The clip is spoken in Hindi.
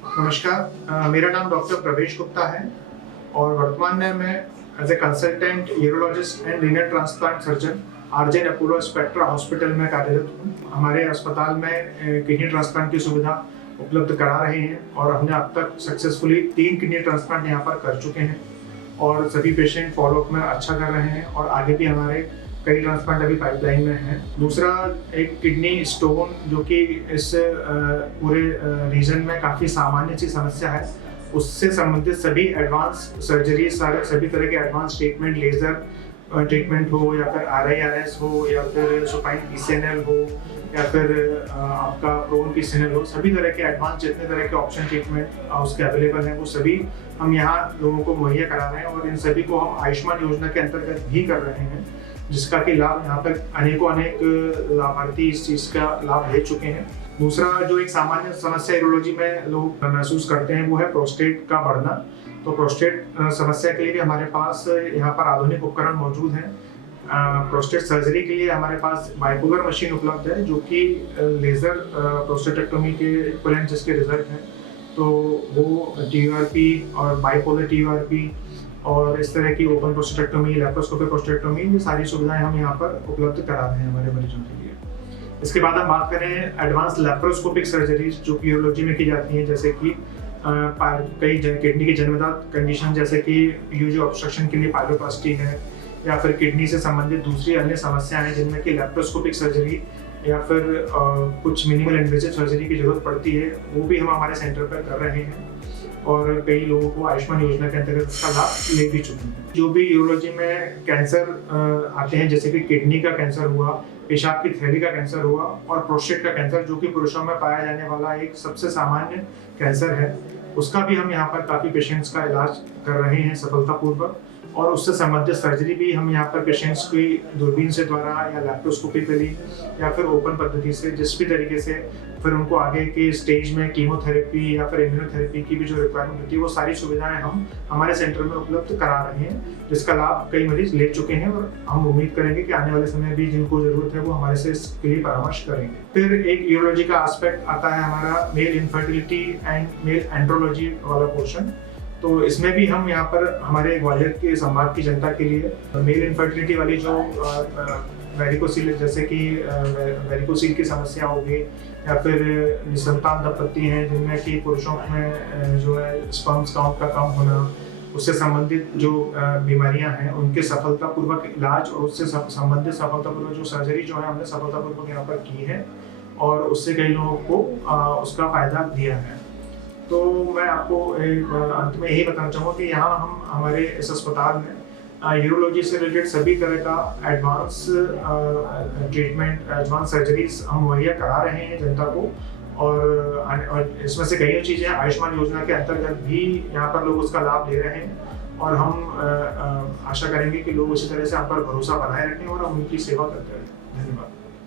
नमस्कार, मेरा नाम डॉक्टर प्रवेश गुप्ता है और वर्तमान में मैं as a consultant urologist and renal transplant surgeon RJ Apollo Spectra hospital में कार्यरत हूँ। हमारे अस्पताल में किडनी ट्रांसप्लांट की सुविधा उपलब्ध करा रहे हैं और हमने अब तक सक्सेसफुली 3 किडनी ट्रांसप्लांट यहाँ पर कर चुके हैं और सभी पेशेंट फॉलोअप में अच्छा कर रहे हैं और आगे भी हमारे कई ट्रांसप्लांट अभी पाइपलाइन में हैं। दूसरा, एक किडनी स्टोन जो कि इस पूरे रीजन में काफ़ी सामान्य सी समस्या है, उससे संबंधित सभी एडवांस सर्जरी, सभी तरह के एडवांस ट्रीटमेंट, लेज़र ट्रीटमेंट हो या फिर RIRS हो या फिर सुपाइन PCNL हो या फिर आपका प्रोन PCNL हो, सभी तरह के एडवांस जितने तरह के ऑप्शन ट्रीटमेंट उसके अवेलेबल हैं वो सभी हम यहाँ लोगों को मुहैया करा रहे हैं और इन सभी को हम आयुष्मान योजना के अंतर्गत भी कर रहे हैं, जिसका कि लाभ यहाँ पर अनेक लाभार्थी इस चीज़ का लाभ ले चुके हैं। दूसरा, जो एक सामान्य समस्या यूरोलॉजी में लोग महसूस करते हैं वो है प्रोस्टेट का बढ़ना। तो प्रोस्टेट समस्या के लिए भी हमारे पास यहाँ पर आधुनिक उपकरण मौजूद हैं। प्रोस्टेट सर्जरी के लिए हमारे पास बाइपोलर मशीन उपलब्ध है जो कि लेज़र प्रोस्टेटेक्टोमी के इक्विवेलेंट जिसके रिजल्ट हैं, तो वो TURP और बाइपोलर TURP और इस तरह की ओपन प्रोस्टेटेक्टोमी, लैप्रोस्कोपिक प्रोस्टेटेक्टोमी, ये सारी सुविधाएं हम यहाँ पर उपलब्ध करा रहे हैं हमारे मरीजों के लिए। इसके बाद हम बात करें एडवांस लैप्रोस्कोपिक सर्जरीज जो कि यूरोलॉजी में की जाती हैं, जैसे कि कई किडनी की जन्मजात कंडीशन जैसे कि यूजी ऑब्स्ट्रक्शन के लिए पाइलोप्लास्टी है या फिर किडनी से संबंधित दूसरी अन्य समस्याएं हैं जिनमें कि लैप्रोस्कोपिक सर्जरी या फिर कुछ मिनिमल इन्वेजिव सर्जरी की जरूरत पड़ती है, वो भी हम हमारे सेंटर पर कर रहे हैं और कई लोगों को आयुष्मान योजना के अंतर्गत इसका लाभ ले भी चुके हैं। जो भी यूरोलॉजी में कैंसर आते हैं, जैसे कि किडनी का कैंसर हुआ, पेशाब की थैली का कैंसर हुआ और प्रोस्टेट का कैंसर जो कि पुरुषों में पाया जाने वाला एक सबसे सामान्य कैंसर है, उसका भी हम यहाँ पर काफ़ी पेशेंट्स का इलाज कर रहे हैं सफलतापूर्वक और उससे संबंधित सर्जरी भी हम यहाँ पर पेशेंट्स की दूरबीन से द्वारा या लैप्रोस्कोपिकली या फिर ओपन पद्धति से जिस भी तरीके से फिर उनको आगे के स्टेज में कीमोथेरेपी या फिर इम्यूनोथेरेपी की भी जो रिक्वायरमेंट होती है वो सारी सुविधाएं हम हमारे सेंटर में उपलब्ध करा रहे हैं, जिसका लाभ कई मरीज ले चुके हैं और हम उम्मीद करेंगे कि आने वाले समय भी जिनको जरूरत है वो हमारे से इसके लिए परामर्श करेंगे। फिर एक यूरोलॉजी का एस्पेक्ट आता है हमारा male infertility and male andrology वाला पोर्शन। तो इसमें भी हम यहाँ पर हमारे ग्वालियर के संभाग की जनता के लिए मेल इनफर्टिलिटी वाली जो वेरिकोसील, जैसे कि वेरिकोसील की समस्या होगी या फिर निसंतान दंपत्ति हैं जिनमें कि पुरुषों में जो है स्पर्म्स काउंट का कम होना, उससे संबंधित जो बीमारियां हैं उनके सफलतापूर्वक इलाज और उससे संबंधित सफलतापूर्वक जो सर्जरी जो है हमने सफलतापूर्वक यहाँ पर की है और उससे कई लोगों को उसका फायदा दिया है। तो मैं आपको अंत में यही बताना चाहूँगा कि यहाँ हम हमारे इस अस्पताल में यूरोलॉजी से रिलेटेड सभी तरह का एडवांस ट्रीटमेंट, एडवांस सर्जरीज हम मुहैया करा रहे हैं जनता को और इसमें से कई चीज़ें आयुष्मान योजना के अंतर्गत भी यहाँ पर लोग उसका लाभ ले रहे हैं और हम आशा करेंगे कि लोग उसी तरह से हम पर भरोसा बनाए रखें और हम उनकी सेवा करते रहें। धन्यवाद।